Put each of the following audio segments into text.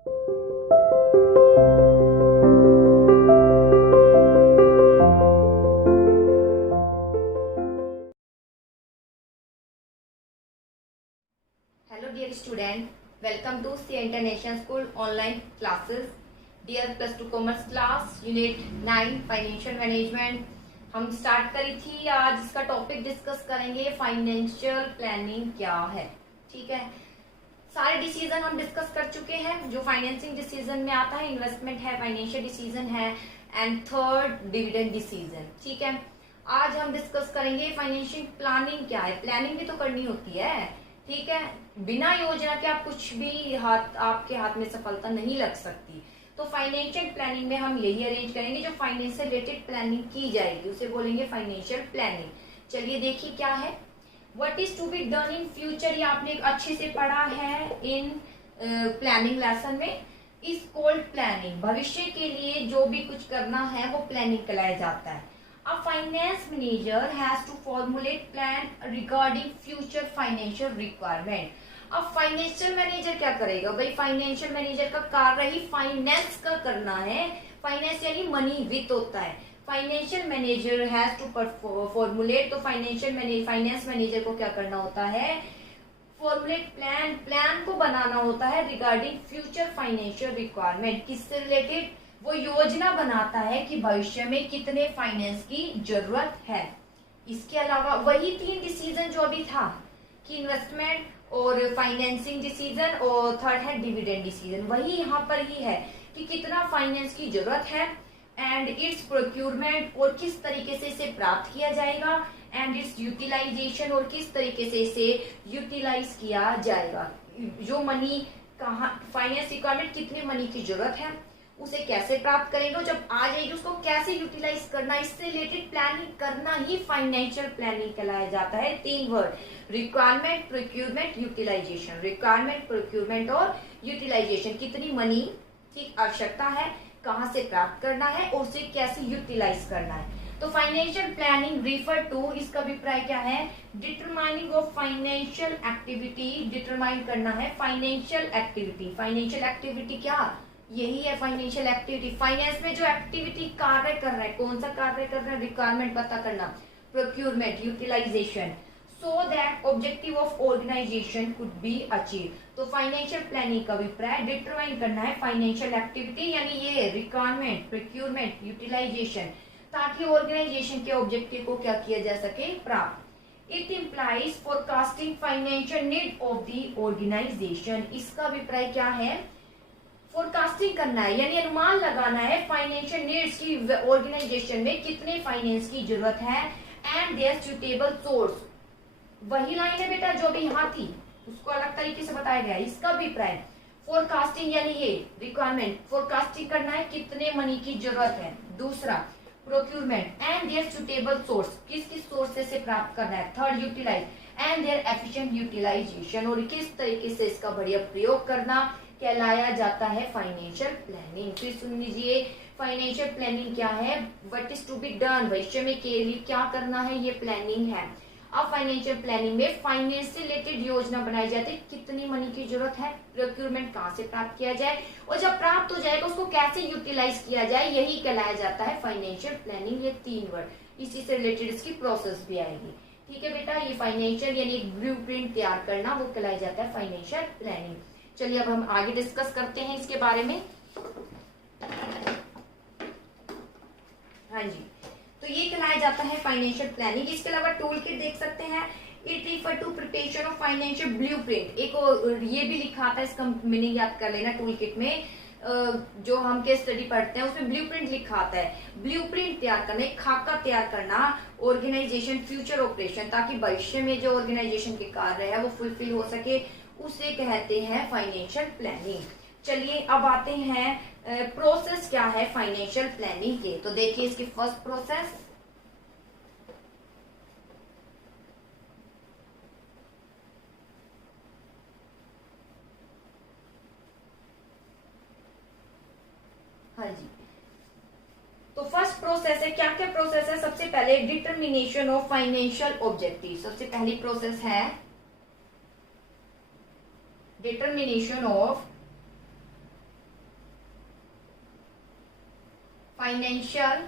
Hello dear student, welcome to C International School online classes. Dear plus 2 commerce class unit 9 financial management हम start करी थी। आज इसका topic discuss करेंगे financial planning क्या है। ठीक है, सारे डिसीजन हम डिस्कस कर चुके हैं जो फाइनेंसिंग डिसीजन में आता है। इन्वेस्टमेंट है, फाइनेंशियल डिसीजन है एंड थर्ड डिविडेंड डिसीजन। ठीक है, आज हम डिस्कस करेंगे फाइनेंशियल प्लानिंग क्या है। प्लानिंग भी तो करनी होती है। ठीक है, बिना योजना के आप कुछ भी आपके हाथ में सफलता नहीं लग सकती। तो फाइनेंशियल प्लानिंग में हम यही अरेंज करेंगे, जो फाइनेंस से रिलेटेड प्लानिंग की जाएगी उसे बोलेंगे फाइनेंशियल प्लानिंग। चलिए देखिए क्या है। What is to be done in future, ये आपने अच्छे से पढ़ा है इन प्लानिंग लेसन में। Is called planning. भविष्य के लिए जो भी कुछ करना है वो प्लानिंग कहलाया जाता है। A finance manager has to formulate plan regarding future financial requirement. अब फाइनेंशियल मैनेजर क्या करेगा भाई? फाइनेंशियल मैनेजर का कार्य ही फाइनेंस का करना है। फाइनेंस यानी मनी, वित्त होता है। Financial manager has to formulate. तो फाइनेंस मैनेजर को क्या करना होता है? फॉर्मुलेट प्लान को बनाना होता है रिगार्डिंग फ्यूचर फाइनेंशियल रिक्वायरमेंट। किससे रिलेटेड? वो योजना बनाता है कि भविष्य में कितने फाइनेंस की जरूरत है। इसके अलावा वही 3 डिसीजन जो अभी था कि इन्वेस्टमेंट और फाइनेंसिंग डिसीजन और थर्ड है डिविडेंड डिसीजन, वही यहाँ पर ही है कि कितना फाइनेंस की जरूरत है एंड इट्स प्रोक्यूरमेंट और किस तरीके से इसे प्राप्त किया जाएगा एंड इट्स यूटिलाइजेशन और किस तरीके से इसे यूटिलाइज किया जाएगा। जो मनी कहाँ, फाइनेंस रिक्वायरमेंट कितने मनी की जरूरत है, उसे कैसे प्राप्त करेंगे, जब आ जाएगी उसको कैसे यूटिलाइज करना, इससे रिलेटेड प्लानिंग करना ही फाइनेंशियल प्लानिंग कहलाया जाता है। 3 word, requirement, procurement, utilisation. Requirement, procurement और यूटिलाइजेशन। कितनी मनी की आवश्यकता है, कहाँ से प्राप्त करना है और उसे कैसे यूटिलाइज करना है। तो फाइनेंशियल प्लानिंग रिफर टू, इसका अभिप्राय क्या है? Determining of financial activity. Determine करना है फाइनेंशियल एक्टिविटी। फाइनेंशियल एक्टिविटी क्या? यही है फाइनेंशियल एक्टिविटी। फाइनेंस में जो एक्टिविटी कार्य कर रहा है, कौन सा कार्य कर रहा है? रिक्वायरमेंट पता करना, procurement, utilisation, so that objective of organisation could be achieve. तो फाइनेंशियल प्लानिंग का अभिप्राय डिटरमाइन करना है फाइनेंशियल एक्टिविटी यानी ये रिक्वायरमेंट, प्रोक्यूरमेंट, यूटिलाइजेशन, ताकि ऑर्गेनाइजेशन के ऑब्जेक्टिव को क्या किया जा सके? प्राप्त। It implies forecasting financial need of the organisation. इसका अभिप्राय क्या है? फोरकास्टिंग करना है यानी अनुमान लगाना है फाइनेंशियल नीड्स की ऑर्गेनाइजेशन में कितने फाइनेंस की जरूरत है एंड देयर सुटेबल सोर्स। वही लाइन है बेटा जो भी यहाँ थी, उसको अलग तरीके से बताया गया है। इसका अभिप्राय फोरकास्टिंग यानी ये रिक्वायरमेंट, फोरकास्टिंग करना है कितने मनी की जरूरत है। दूसरा procurement and their suitable source, किस किस सोर्स से प्राप्त करना है। Third utilise and their efficient utilisation, और किस तरीके से इसका बढ़िया प्रयोग करना कहलाया जाता है फाइनेंशियल प्लानिंग। फिर सुन लीजिए फाइनेंशियल प्लानिंग क्या है? What is to be done, भविष्य में के लिए क्या करना है, ये प्लानिंग है। अब फाइनेंशियल प्लानिंग में फाइनेंस से रिलेटेड योजना बनाई जाती है, कितनी मनी की जरूरत है, प्रोक्यूरमेंट कहाँ से प्राप्त किया जाए और जब प्राप्त हो जाएगा उसको कैसे यूटिलाइज किया जाए, यही कहलाया जाता है फाइनेंशियल प्लानिंग। ये 3 वर्ड, इसी से रिलेटेड इसकी प्रोसेस भी आएगी। ठीक है बेटा, ये फाइनेंशियल यानी एक ब्लूप्रिंट तैयार करना वो कहलाया जाता है फाइनेंशियल प्लानिंग। चलिए अब हम आगे डिस्कस करते हैं इसके बारे में। हाँ जी, तो ये कहलाया जाता है फाइनेंशियल प्लानिंग। इसके अलावा टूल किट देख सकते हैं। It refer to preparation of financial blueprint. एक और ये भी लिखा था, इसका मीनिंग याद कर लेना। टूल किट में जो हम केस स्टडी पढ़ते हैं उसमें ब्लूप्रिंट लिखा आता है। ब्लूप्रिंट तैयार करना, एक खाका तैयार करना, ऑर्गेनाइजेशन फ्यूचर ऑपरेशन, ताकि भविष्य में जो ऑर्गेनाइजेशन के कार्य है वो फुलफिल हो सके, उसे कहते हैं फाइनेंशियल प्लानिंग। चलिए अब आते हैं प्रोसेस क्या है फाइनेंशियल प्लानिंग के। तो देखिए इसकी फर्स्ट प्रोसेस, हाँ जी, तो फर्स्ट प्रोसेस है, क्या क्या प्रोसेस है? सबसे पहले डिटर्मिनेशन ऑफ फाइनेंशियल ऑब्जेक्टिव। सबसे पहली प्रोसेस है डिटर्मिनेशन ऑफ फाइनेंशियल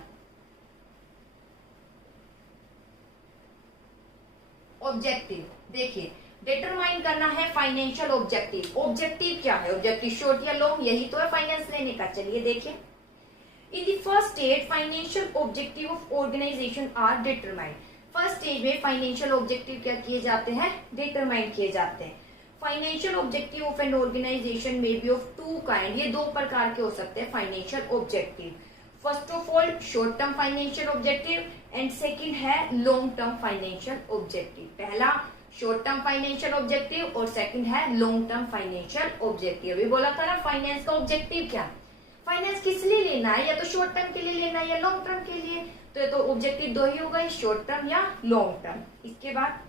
ऑब्जेक्टिव। देखिए, डिटरमाइन करना है फाइनेंशियल ऑब्जेक्टिव। ऑब्जेक्टिव क्या है? ऑब्जेक्टिव शॉर्ट या लॉन्ग, यही तो है फाइनेंस लेने का। चलिए देखिए, in the first stage financial objective of organisation are determined. First stage में फाइनेंशियल ऑब्जेक्टिव क्या किए जाते हैं? डिटरमाइन किए जाते हैं। Financial objective of an organisation में बी ऑफ टू काइंड, ये दो प्रकार के हो सकते हैं financial objective. First of all short term financial objective and second है लॉन्ग टर्म फाइनेंशियल ऑब्जेक्टिव। पहला शॉर्ट टर्म फाइनेंशियल ऑब्जेक्टिव और सेकंड है लॉन्ग टर्म फाइनेंशियल ऑब्जेक्टिव। अभी बोला था ना फाइनेंस का ऑब्जेक्टिव क्या, फाइनेंस किस लिए लेना है, या तो शॉर्ट टर्म के लिए लेना है या लॉन्ग टर्म के लिए। तो ये तो ऑब्जेक्टिव दो ही होगा, शॉर्ट टर्म या लॉन्ग टर्म। इसके बाद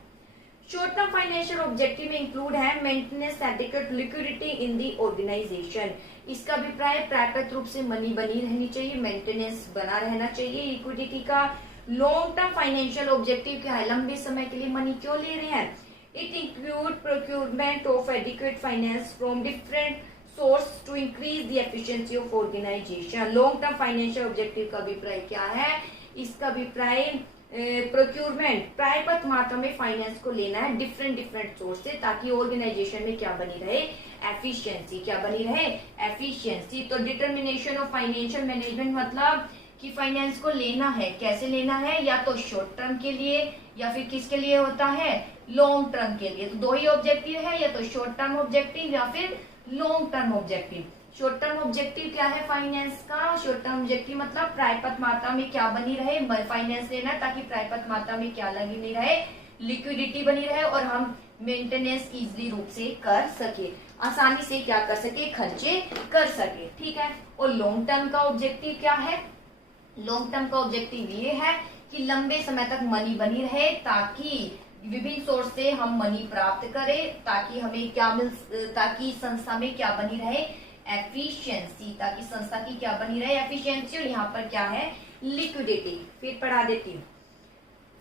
शॉर्ट टर्म फाइनेंशियल ऑब्जेक्टिव में इंक्लूड है maintenance adequate liquidity in the organisation. इसका अभिप्राय पर्याप्त रूप से मनी बनी रहनी चाहिए, मेंटेनेंस बना रहना चाहिए लिक्विडिटी का। लॉन्ग टर्म फाइनेंशियल ऑब्जेक्टिव क्या है? लंबे समय के लिए मनी क्यों ले रहे हैं? It include procurement of adequate finance from different source to increase the efficiency of organisation. Long term financial objective का अभिप्राय क्या है? इसका अभिप्राय प्रोक्योरमेंट, पर्याप्त मात्रा में फाइनेंस को लेना है डिफरेंट सोर्स से, ताकि ऑर्गेनाइजेशन में क्या बनी रहे? एफिशिएंसी। क्या बनी रहे? एफिशिएंसी। तो डिटर्मिनेशन ऑफ फाइनेंशियल मैनेजमेंट मतलब कि फाइनेंस को लेना है, कैसे लेना है? या तो शॉर्ट टर्म के लिए या फिर किसके लिए होता है? लॉन्ग टर्म के लिए। तो दो ही ऑब्जेक्टिव है, या तो शॉर्ट टर्म ऑब्जेक्टिव या फिर long term objective. Short term objective क्या है फाइनेंस का? शॉर्ट टर्म ऑब्जेक्टिव मतलब पर्याप्त मात्रा में क्या बनी रहे? फाइनेंस लेना, ताकि पर्याप्त मात्रा में क्या लगी नहीं रहे? लिक्विडिटी बनी रहे और हम मेंटेनेंस इजीली रूप से कर सके, आसानी से क्या कर सके? खर्चे कर सके। ठीक है। और लॉन्ग टर्म का ऑब्जेक्टिव क्या है? लॉन्ग टर्म का ऑब्जेक्टिव ये है कि लंबे समय तक मनी बनी रहे, ताकि विभिन्न सोर्स से हम मनी प्राप्त करें, ताकि हमें क्या मिल, ताकि संस्था में क्या बनी रहे? एफिशिएंसी। ताकि संस्था की क्या बनी रहे? एफिशिएंसी। और यहाँ पर क्या है? लिक्विडिटी। फिर पढ़ा देती हूँ।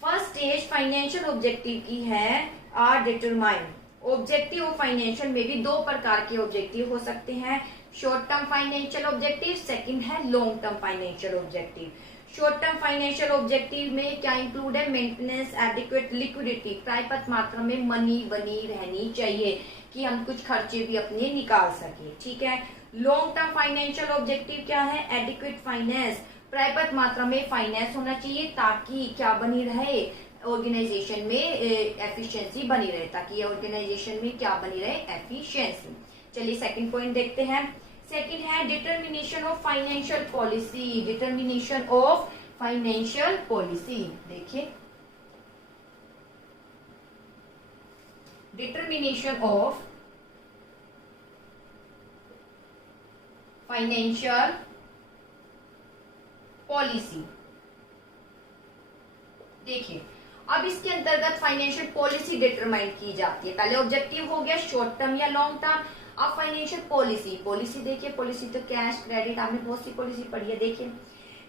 फर्स्ट स्टेज फाइनेंशियल ऑब्जेक्टिव की है are determine. Objective of financial में भी दो प्रकार के ऑब्जेक्टिव हो सकते हैं, short term financial objective, second है long term financial objective. Short term financial objective में क्या इंक्लूड है? मेंटेनेंस एडिक्वेट लिक्विडिटी, पर्याप्त मात्रा में मनी बनी रहनी चाहिए कि हम कुछ खर्चे भी अपने निकाल सके। ठीक है। लॉन्ग टर्म फाइनेंशियल ऑब्जेक्टिव क्या है? एडिक्वेट फाइनेंस, पर्याप्त मात्रा में फाइनेंस होना चाहिए, ताकि क्या बनी रहे? ऑर्गेनाइजेशन में एफिशिएंसी बनी रहे, ताकि ऑर्गेनाइजेशन में क्या बनी रहे? एफिशिएंसी। चलिए सेकंड पॉइंट देखते हैं। सेकंड है determination of financial policy. Determination of financial policy. देखिए, डिटर्मिनेशन ऑफ फाइनेंशियल पॉलिसी। देखिए, अब इसके अंतर्गत फाइनेंशियल पॉलिसी डिटरमाइन की जाती है। पहले ऑब्जेक्टिव हो गया शॉर्ट टर्म या लॉन्ग टर्म। अब फाइनेंशियल पॉलिसी। पॉलिसी देखिए, पॉलिसी तो कैश, क्रेडिट, आपने बहुत सी पॉलिसी पढ़ी है। देखिए,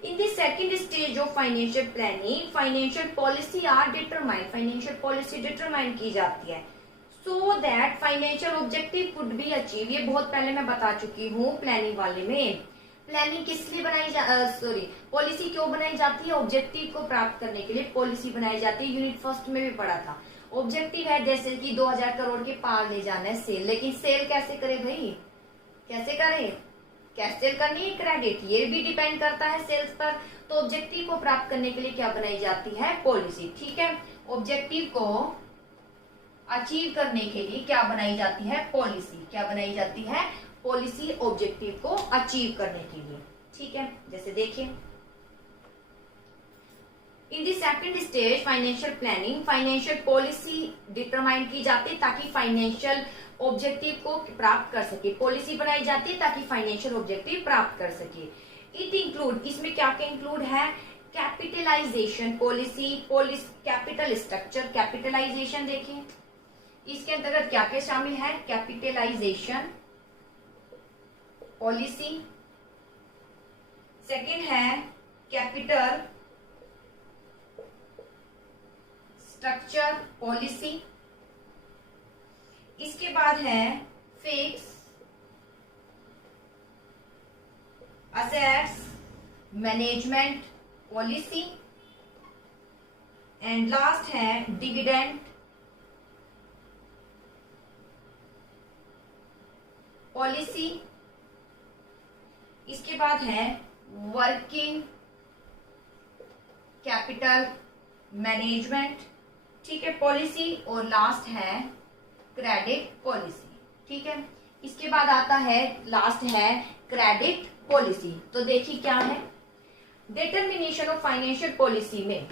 in the second stage of financial planning financial policy are determine. Financial policy determine की जाती है so that financial objective could be achieve. ये बहुत पहले मैं बता चुकी हूँ प्लानिंग वाले में। प्लानिंग किस लिए पॉलिसी क्यों बनाई जाती है? ऑब्जेक्टिव को प्राप्त करने के लिए पॉलिसी बनाई जाती है। यूनिट फर्स्ट में भी पढ़ा था। ऑब्जेक्टिव है जैसे कि 2000 करोड़ के पार ले जाना है सेल, लेकिन सेल कैसे करे भाई? कैसे करे? कैश सेल करनी है, क्रेडिट, ये भी डिपेंड करता है सेल्स पर। तो ऑब्जेक्टिव को प्राप्त करने के लिए क्या बनाई जाती है? पॉलिसी। ठीक है। ऑब्जेक्टिव को अचीव करने के लिए क्या बनाई जाती है? पॉलिसी। क्या बनाई जाती है? पॉलिसी, ऑब्जेक्टिव को अचीव करने के लिए। ठीक है। जैसे देखिए, in the second stage financial planning financial policy determine की जाती है, ताकि फाइनेंशियल ऑब्जेक्टिव को प्राप्त कर सके। पॉलिसी बनाई जाती है ताकि फाइनेंशियल ऑब्जेक्टिव प्राप्त कर सके। इट इंक्लूड, इसमें क्या क्या इंक्लूड है? Capitalisation policy, capital structure, capitalisation. देखिए, इसके अंतर्गत क्या क्या शामिल है? Capitalisation policy. सेकंड है कैपिटल स्ट्रक्चर पॉलिसी। इसके बाद है fix assets management policy, and last है डिविडेंड पॉलिसी। इसके बाद है वर्किंग कैपिटल मैनेजमेंट, ठीक है, पॉलिसी, और लास्ट है क्रेडिट पॉलिसी, ठीक है। इसके बाद आता है, लास्ट है क्रेडिट पॉलिसी। तो देखिए क्या है, डिटर्मिनेशन ऑफ फाइनेंशियल पॉलिसी में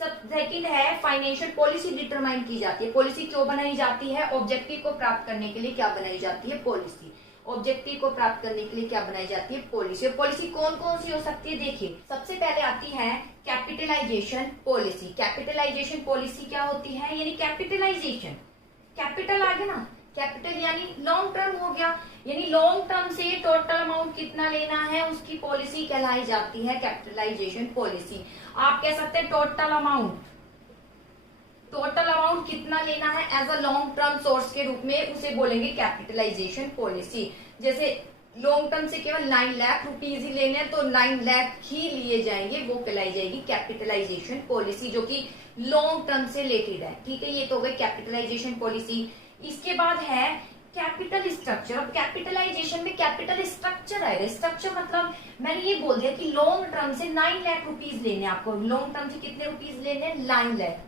सब सेकंड है फाइनेंशियल पॉलिसी डिटरमाइन की जाती है। पॉलिसी क्यों बनाई जाती है? ऑब्जेक्टिव को प्राप्त करने के लिए क्या बनाई जाती है? पॉलिसी। ऑब्जेक्टिव को प्राप्त करने के लिए क्या बनाई जाती है? पॉलिसी। पॉलिसी कौन कौन सी हो सकती है? देखिए, सबसे पहले आती है कैपिटलाइजेशन पॉलिसी। कैपिटलाइजेशन पॉलिसी क्या होती है? यानी कैपिटलाइजेशन, कैपिटल आ गया ना, कैपिटल यानी लॉन्ग टर्म हो गया, यानी लॉन्ग टर्म से टोटल अमाउंट कितना लेना है उसकी पॉलिसी कहलाई जाती है कैपिटलाइजेशन पॉलिसी। आप कह सकते हैं टोटल अमाउंट कितना लेना है as a long term source के रूप में, उसे बोलेंगे कैपिटलाइजेशन पॉलिसी। जैसे लॉन्ग टर्म से केवल 9 लाख रुपीज ही लेने हैं तो 9 लाख ही लिए जाएंगे, वो कहलाई जाएगी कैपिटलाइजेशन पॉलिसी, जो कि लॉन्ग टर्म से रिलेटेड है, ठीक है। ये तो हो गई कैपिटलाइजेशन पॉलिसी। इसके बाद है कैपिटल स्ट्रक्चर। अब कैपिटलाइजेशन में कैपिटल स्ट्रक्चर आएगा। स्ट्रक्चर मतलब मैंने ये बोल दिया कि लॉन्ग टर्म से 9 लाख रुपीज लेने, आपको लॉन्ग टर्म से कितने रुपीज लेने? 9 लाख।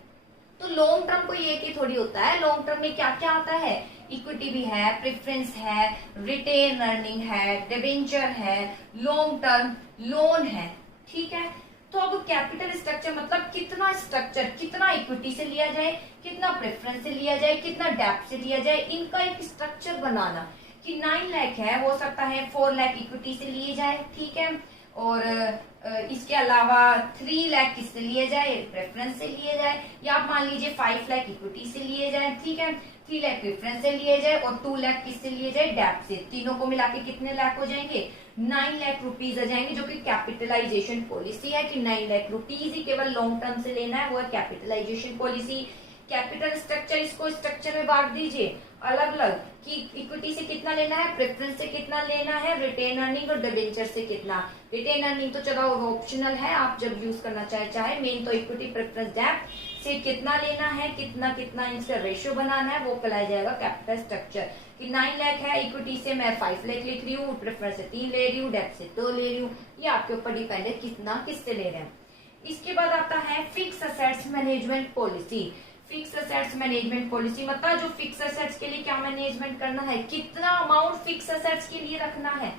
तो लॉन्ग टर्म कोई एक ही थोड़ी होता है, लॉन्ग टर्म में क्या क्या आता है? इक्विटी भी है, प्रेफरेंस है, रिटेन अर्निंग है, डिबेंचर है, लॉन्ग टर्म लोन है, ठीक है। तो अब कैपिटल स्ट्रक्चर मतलब कितना स्ट्रक्चर, कितना इक्विटी से लिया जाए, कितना प्रेफरेंस से लिया जाए, कितना डेब्ट से लिया जाए, इनका एक स्ट्रक्चर बनाना। कि 9 लाख है, हो सकता है 4 लाख इक्विटी से लिए जाए, ठीक है, और इसके अलावा 3 लाख किससे लिए जाए? प्रेफरेंस से लिए जाए, या आप मान लीजिए 5 लाख इक्विटी से लिए जाए, ठीक है, 3 लाख प्रेफरेंस से लिए जाए और 2 लाख किससे लिए जाए? डेब्ट से। तीनों को मिला के कितने लाख हो जाएंगे? 9 लाख रुपीज आ जाएंगे, जो कि कैपिटलाइजेशन पॉलिसी है कि 9 लाख रुपीज ही केवल लॉन्ग टर्म से लेना है, वो है कैपिटलाइजेशन पॉलिसी। कैपिटल स्ट्रक्चर, इसको स्ट्रक्चर में बांट दीजिए अलग अलग कि इक्विटी से कितना लेना है, प्रेफरेंस से कितना लेना है, रिटेन अर्निंग और डिबेंचर से कितना। रिटेन अर्निंग तो चलो ऑप्शनल है, आप जब यूज करना चाहे मेन तो इक्विटी प्रेफरेंस डेब्ट से कितना लेना है, कितना कितना इनका रेशियो बनाना है, वो कहलाया जाएगा कैपिटल स्ट्रक्चर। कि 9 लाख है, इक्विटी से मैं 5 लाख लिख रही हूँ, प्रेफरेंस से 3 ले रही हूँ, डेब्ट से 2 ले रही हूँ, ये आपके ऊपर डिपेंड है कितना किससे ले रहे हैं। इसके बाद आता है fix assets management policy. Fix assets management policy मतलब जो फिक्स असेट्स के लिए क्या मैनेजमेंट करना है, कितना अमाउंट फिक्स असेट्स के लिए रखना है।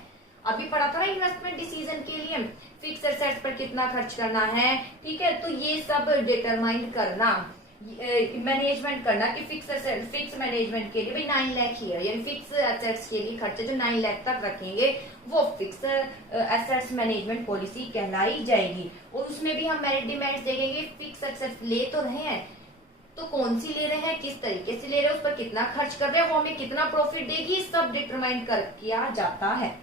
अभी पढ़ा था ना इन्वेस्टमेंट डिसीजन के लिए फिक्स असेट्स पर कितना खर्च करना है, ठीक है। तो ये सब डिटरमाइन करना, मैनेजमेंट करना कि फिक्स मैनेजमेंट के लिए भाई 9 लाख ही है, यानी फिक्स एसेट्स के लिए खर्चे जो 9 लाख तक रखेंगे वो फिक्स एसेट्स मैनेजमेंट पॉलिसी कहलाई जाएगी। और उसमें भी हम मेरिट डिमांड्स देखेंगे, फिक्स एसेट्स ले तो रहे हैं तो कौन सी ले रहे हैं, किस तरीके से ले रहे हैं, उस पर कितना खर्च कर रहे हैं, वो हमें कितना प्रॉफिट देगी, सब डिटरमाइन कर किया जाता है।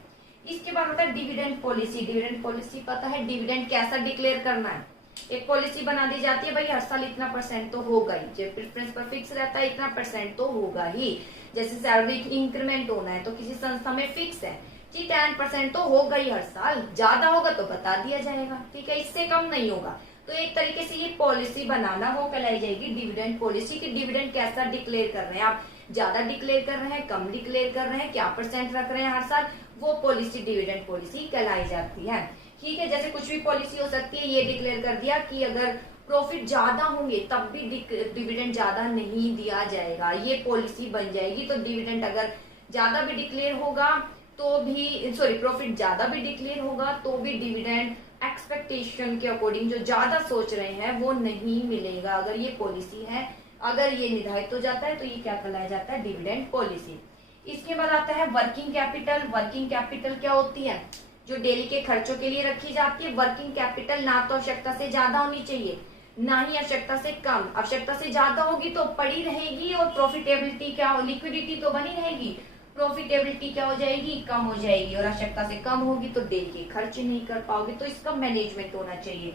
इसके बाद होता है डिविडेंड पॉलिसी। डिविडेंड पॉलिसी पता है डिविडेंड कैसा डिक्लेयर करना है। एक पॉलिसी बना दी जाती है, भाई हर साल इतना % तो होगा ही, जब प्रेफरेंस पर फिक्स रहता है इतना % तो होगा ही। जैसे सैलरी इंक्रीमेंट होना है तो किसी संस्था में फिक्स है जी 10% तो होगा ही हर साल, ज्यादा होगा तो बता दिया जाएगा, ठीक है, इससे कम नहीं होगा। तो एक तरीके से ये पॉलिसी बनाना वो कहलाई जाएगी डिविडेंड पॉलिसी। की डिविडेंड कैसा डिक्लेयर कर रहे हैं आप, ज्यादा डिक्लेयर कर रहे हैं, कम डिक्लेयर कर रहे हैं, क्या % रख रहे हैं हर साल, वो पॉलिसी डिविडेंड पॉलिसी कहलाई जाती है, ठीक है। जैसे कुछ भी पॉलिसी हो सकती है, ये डिक्लेयर कर दिया कि अगर प्रॉफिट ज्यादा होंगे तब भी डिविडेंड ज्यादा नहीं दिया जाएगा, ये पॉलिसी बन जाएगी। तो डिविडेंड अगर ज्यादा भी डिक्लेयर होगा तो भी, सॉरी, प्रॉफिट ज्यादा भी डिक्लेयर होगा तो भी डिविडेंड एक्सपेक्टेशन के अकॉर्डिंग जो ज्यादा सोच रहे हैं वो नहीं मिलेगा। अगर ये पॉलिसी है, अगर ये निर्धारित हो जाता है तो ये क्या कहलाया जाता है? Dividend policy. इसके बाद आता है वर्किंग कैपिटल। वर्किंग कैपिटल क्या होती है? जो डेली के खर्चों के लिए रखी जाती है। वर्किंग कैपिटल ना तो आवश्यकता से ज्यादा होनी चाहिए, ना ही आवश्यकता से कम। आवश्यकता से ज्यादा होगी तो पड़ी रहेगी और प्रॉफिटेबिलिटी क्या, लिक्विडिटी तो बनी रहेगी, प्रॉफिटेबिलिटी क्या हो जाएगी? कम हो जाएगी। और आवश्यकता से कम होगी तो डेली के खर्च नहीं कर पाओगे, तो इसका मैनेजमेंट होना चाहिए।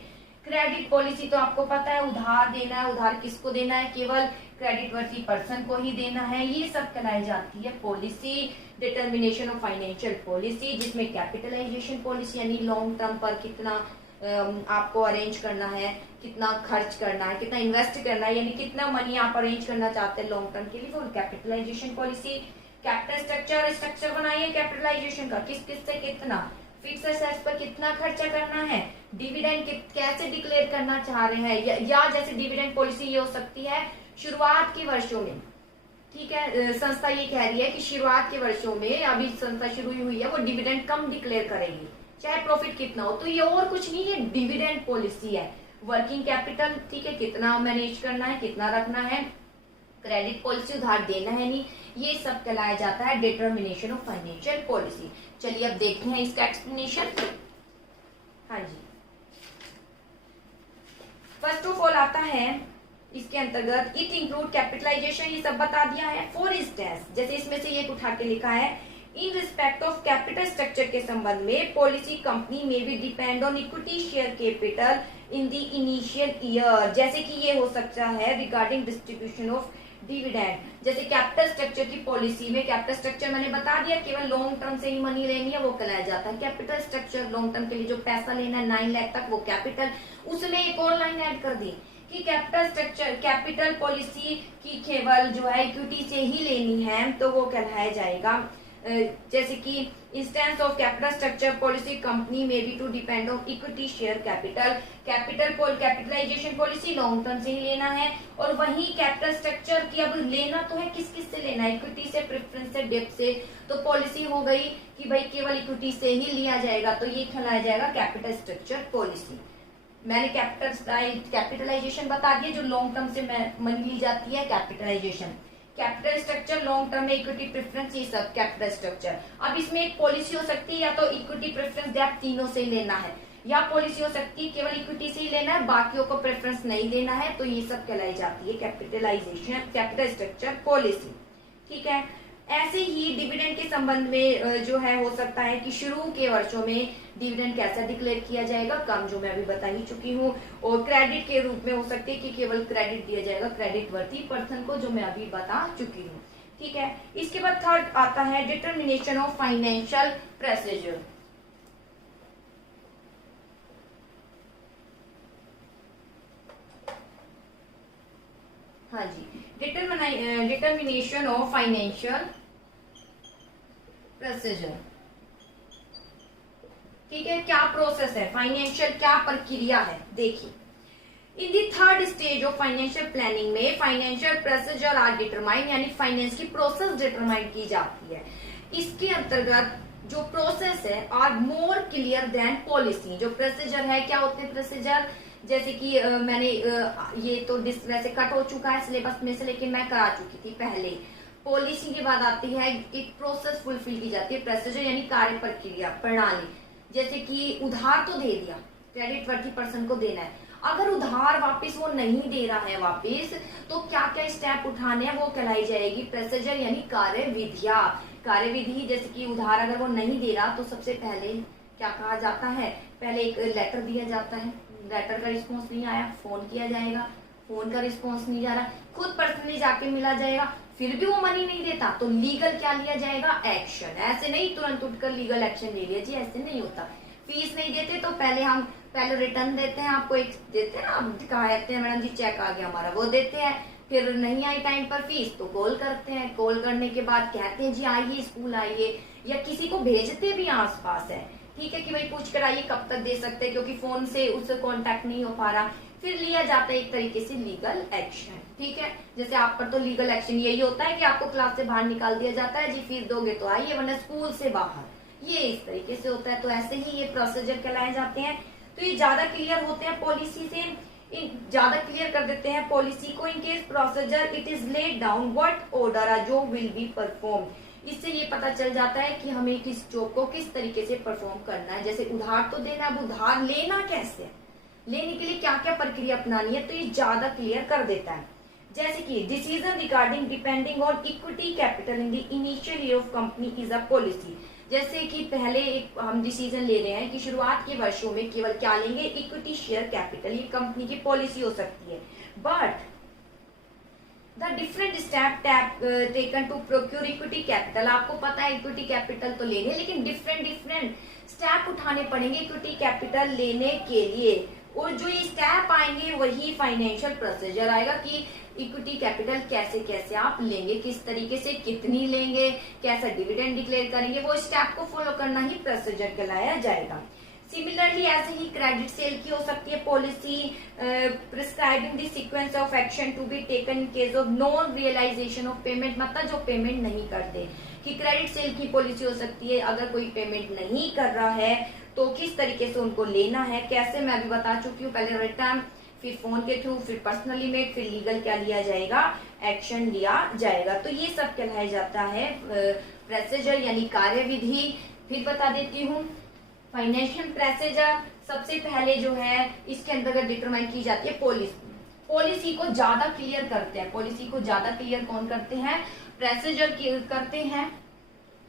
क्रेडिट पॉलिसी तो आपको पता है, उधार देना है, उधार किसको देना है, केवल क्रेडिट वर्थी पर्सन को ही देना है, ये सब कहलाई जाती है policy. Determination of financial policy, जिसमें कैपिटलाइजेशन पॉलिसी यानी लॉन्ग टर्म पर कितना आपको अरेंज करना है, कितना खर्च करना है, कितना इन्वेस्ट करना है, यानी कितना मनी आप अरेंज करना चाहते हैं लॉन्ग टर्म के लिए, वो capitalisation policy. Capital structure, structure बनाइए कैपिटलाइजेशन का, किस किस से कितना, फिक्स एसेट्स पर कितना खर्चा करना है, डिविडेंड कैसे डिक्लेयर करना चाह रहे हैं, या जैसे डिविडेंड पॉलिसी ये हो सकती है शुरुआत के वर्षों में, ठीक है, संस्था ये कह रही है कि शुरुआत के वर्षों में, अभी संस्था शुरू हुई है, वो डिविडेंड कम डिक्लेयर करेगी चाहे प्रॉफिट कितना हो, तो ये और कुछ नहीं, ये डिविडेंड पॉलिसी है। वर्किंग कैपिटल, ठीक है, कितना मैनेज करना है, कितना रखना है, क्रेडिट पॉलिसी, उधार देना है नहीं, ये सब कहलाया जाता है डिटर्मिनेशन ऑफ फाइनेंशियल पॉलिसी। चलिए अब देखते हैं इसका एक्सप्लेनेशन। हाँ जी, फर्स्ट ऑफ ऑल आता है इसके अंतर्गत इट इंक्लूड कैपिटलाइजेशन, ये सब बता दिया है। फॉर इंस्टेंस, जैसे इसमें से ये उठा के लिखा है, in respect of capital structure के संबंध में पॉलिसी कंपनी में भी depend on equity share capital in the initial year, जैसे कि ये हो सकता है रिगार्डिंग डिस्ट्रीब्यूशन ऑफ डिविडेंड। जैसे कैपिटल स्ट्रक्चर की पॉलिसी में, कैपिटल स्ट्रक्चर मैंने बता दिया केवल लॉन्ग टर्म से ही मनी लेनी है, वो कहलाया जाता है कैपिटल स्ट्रक्चर। लॉन्ग टर्म के लिए जो पैसा लेना है 9 लाख तक, वो कैपिटल। उसमें एक और लाइन ऐड कर दी कि कैपिटल स्ट्रक्चर, कैपिटल पॉलिसी की केवल जो है इक्विटी से ही लेनी है, तो वो कहलाया जाएगा, जैसे कि instance of capital structure policy company में भी to depend on equity share capital. Capitalisation policy long term से ही लेना है, और वही कैपिटल स्ट्रक्चर की अब लेना तो है किस किस से लेना है, इक्विटी से, प्रेफरेंस से, डेब्ट से। तो पॉलिसी हो गई कि भाई केवल इक्विटी से ही लिया जाएगा, तो ये कहलाया जाएगा कैपिटल स्ट्रक्चर पॉलिसी। मैंने कैपिटलाइजेशन बता दिया, जो लॉन्ग टर्म से मनी ली जाती है capitalisation. Capital structure long term में इक्विटी प्रेफरेंस, ये सब कैपिटल स्ट्रक्चर। अब इसमें एक पॉलिसी हो सकती है या तो इक्विटी प्रेफरेंस डेब्ट तीनों से ही लेना है, या पॉलिसी हो सकती है केवल इक्विटी से ही लेना है, बाकियों को प्रेफरेंस नहीं देना है, तो ये सब कहलाई जाती है कैपिटलाइजेशन, कैपिटल स्ट्रक्चर पॉलिसी। ठीक है, ऐसे ही डिविडेंड के संबंध में जो है हो सकता है कि शुरू के वर्षों में डिविडेंड कैसा डिक्लेयर किया जाएगा, कम, जो मैं अभी बता ही चुकी हूँ। और क्रेडिट के रूप में हो सकती है कि केवल क्रेडिट दिया जाएगा क्रेडिट वर्थी पर्सन को, जो मैं अभी बता चुकी हूँ। ठीक है, इसके बाद थर्ड आता है डिटर्मिनेशन ऑफ फाइनेंशियल प्रोसीजर। हाँ जी, डिटर्मिनेशन ऑफ फाइनेंशियल प्रोसीजर। ठीक है, क्या प्रोसेस है, फाइनेंशियल क्या प्रक्रिया है, देखिए। In the third stage of financial planning में फाइनेंशियल प्रोसीजर आर डिटरमाइन, यानी फाइनेंस की प्रोसेस डिटरमाइन की जाती है। इसके अंतर्गत जो प्रोसेस है are more clear than policy. जो प्रोसीजर है, क्या होते हैं प्रोसीजर, जैसे कि मैंने ये तो वैसे कट हो चुका है सिलेबस में से, लेकिन मैं करा चुकी थी पहले। पॉलिसी के बाद आती है एक प्रोसेस फुलफिल की जाती है, प्रोसीजर यानी कार्य प्रक्रिया प्रणाली। जैसे कि उधार तो दे दिया, क्रेडिट वर्थी पर्सन को देना है, अगर उधार वापस वो नहीं दे रहा है वापस, तो क्या क्या स्टेप उठाने हैं, वो कहलाई जाएगी प्रोसीजर यानी कार्यविधियां। कार्यविधि, जैसे कि उधार अगर वो नहीं दे रहा, तो सबसे पहले क्या कहा जाता है, पहले एक लेटर दिया जाता है, लेटर का रिस्पॉन्स नहीं आया, फोन किया जाएगा, फोन का रिस्पॉन्स नहीं जा रहा, खुद पर्सनली जाके मिला जाएगा, फिर भी वो मनी नहीं देता, तो लीगल क्या लिया जाएगा, एक्शन। ऐसे नहीं तुरंत उठकर लीगल एक्शन ले लिया जी, ऐसे नहीं होता। फीस नहीं देते तो पहले रिटर्न देते हैं, आपको एक देते हैं ना, आप कहते हैं मैडम जी चेक आ गया हमारा, वो देते हैं। फिर नहीं आई टाइम पर फीस तो कॉल करते हैं, कॉल करने के बाद कहते हैं जी आइए स्कूल आइए, या किसी को भेजते भी आस पास है, ठीक है, कि भाई पूछ कर आइए कब तक दे सकते हैं, क्योंकि फोन से उससे कांटेक्ट नहीं हो पा रहा, फिर लिया जाता है एक तरीके से लीगल एक्शन। ठीक है, जैसे आप पर तो लीगल एक्शन यही होता है कि आपको क्लास से बाहर निकाल दिया जाता है, जी फीस दोगे तो आइए, वरना स्कूल से बाहर, ये इस तरीके से होता है। तो ऐसे ही ये प्रोसीजर कहलाए जाते हैं। तो ये ज्यादा क्लियर होते हैं पॉलिसी से, ज्यादा क्लियर कर देते हैं पॉलिसी को। In case procedure it is laid down what order are जो विल बी परफॉर्म, इससे ये पता चल जाता है कि हमें किस जॉब को किस तरीके से परफॉर्म करना है। जैसे उधार तो देना, अब उधार लेना कैसे है, लेने के लिए क्या क्या प्रक्रिया अपनानी है, तो ये ज्यादा क्लियर कर देता है। जैसे कि decision regarding depending on equity capital in the initial year of company is a policy. जैसे कि पहले एक हम डिसीजन ले रहे हैं कि शुरुआत के वर्षों में केवल क्या लेंगे, इक्विटी शेयर कैपिटल, ये कंपनी की पॉलिसी हो सकती है। But the different step taken to procure equity capital, आपको पता है इक्विटी कैपिटल तो लेने, लेकिन डिफरेंट स्टेप उठाने पड़ेंगे इक्विटी कैपिटल लेने के लिए, और जो ये स्टेप आएंगे वही फाइनेंशियल प्रोसीजर आएगा कि इक्विटी कैपिटल कैसे कैसे आप लेंगे, किस तरीके से कितनी लेंगे, कैसा डिविडेंड डिक्लेयर करेंगे, वो स्टेप को फॉलो करना ही प्रोसीजर कहलाया जाएगा। सिमिलरली ऐसे ही क्रेडिट सेल की हो सकती है policy, prescribing the sequence of action to be taken in case of non realisation of payment, मतलब जो पेमेंट नहीं करते, कि क्रेडिट सेल की पॉलिसी हो सकती है अगर कोई पेमेंट नहीं कर रहा है तो किस तरीके से उनको लेना है, कैसे, मैं अभी बता चुकी हूँ, पहले रिटर्न, फिर फोन के थ्रू, फिर पर्सनली मेड, फिर लीगल क्या लिया जाएगा, एक्शन लिया जाएगा। तो ये सब कहलाया जाता है प्रोसीजर यानी कार्यविधि। फिर बता देती हूँ फाइनेंशियल प्रोसीजर, सबसे पहले जो है इसके अंतर्गत डिटरमाइन की जाती है पॉलिसी को ज्यादा क्लियर करते हैं, पॉलिसी को ज्यादा क्लियर कौन करते हैं, प्रोसीजर करते हैं,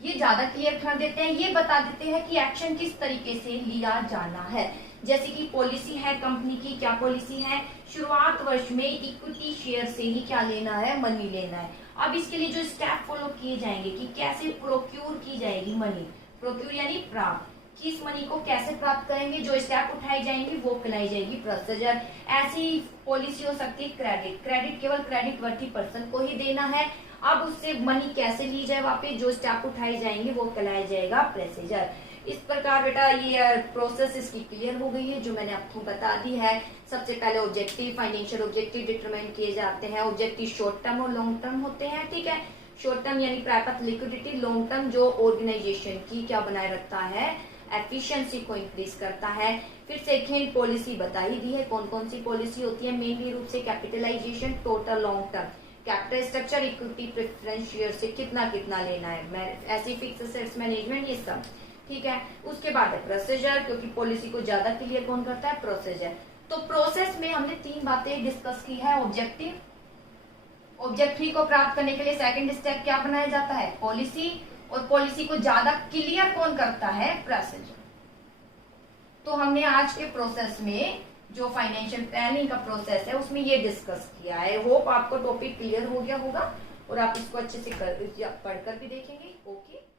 ये ज्यादा क्लियर कर देते हैं, ये बता देते हैं कि एक्शन किस तरीके से लिया जाना है। जैसे कि पॉलिसी है कंपनी की, क्या पॉलिसी है, शुरुआत वर्ष में इक्विटी शेयर से ही क्या लेना है, मनी लेना है। अब इसके लिए जो स्टेप फॉलो किए जाएंगे कि कैसे प्रोक्यूर की जाएगी मनी, प्रोक्यूर यानी प्राप्त, किस मनी को कैसे प्राप्त करेंगे, जो स्टेप उठाई जाएंगी वो कहलाई जाएगी प्रोसीजर। ऐसी पॉलिसी हो सकती है क्रेडिट केवल क्रेडिट वर्थी पर्सन को ही देना है, अब उससे मनी कैसे ली जाए वापस, जो स्टेप उठाई जाएंगे वो कहलाया जाएगा प्रोसीजर। इस प्रकार बेटा ये प्रोसेस इसकी क्लियर हो गई है जो मैंने आपको बता दी है। सबसे पहले ऑब्जेक्टिव, फाइनेंशियल ऑब्जेक्टिव डिटरमाइन किए जाते हैं। ऑब्जेक्टिव शॉर्ट टर्म और लॉन्ग टर्म होते हैं, ठीक है। शॉर्ट टर्म यानी प्राप्त लिक्विडिटी, लॉन्ग टर्म जो ऑर्गेनाइजेशन की क्या बनाए रखता है, एफिशिएंसी को इंक्रीज करता है। फिर सेकेंड पॉलिसी बता ही दी है, कौन कौन सी पॉलिसी होती है, मेनली रूप से capitalisation, total long term, capital structure, equity preference share से कितना कितना लेना है, ऐसी फिक्स एसेट्स मैनेजमेंट, ये सब, ठीक है। उसके बाद है प्रोसीजर, क्योंकि पॉलिसी को ज्यादा क्लियर कौन करता है, प्रोसीजर। तो प्रोसेस में हमने 3 बातें डिस्कस की है। ऑब्जेक्टिव को प्राप्त करने के लिए सेकंड स्टेप क्या बनाया जाता है, पॉलिसी, और पॉलिसी को ज्यादा क्लियर कौन करता है, प्रोसीजर। तो हमने आज के प्रोसेस में जो फाइनेंशियल प्लानिंग का प्रोसेस है उसमें ये डिस्कस किया है। होप आपको टॉपिक क्लियर हो गया होगा और आप इसको अच्छे से पढ़कर भी देखेंगे। ओके।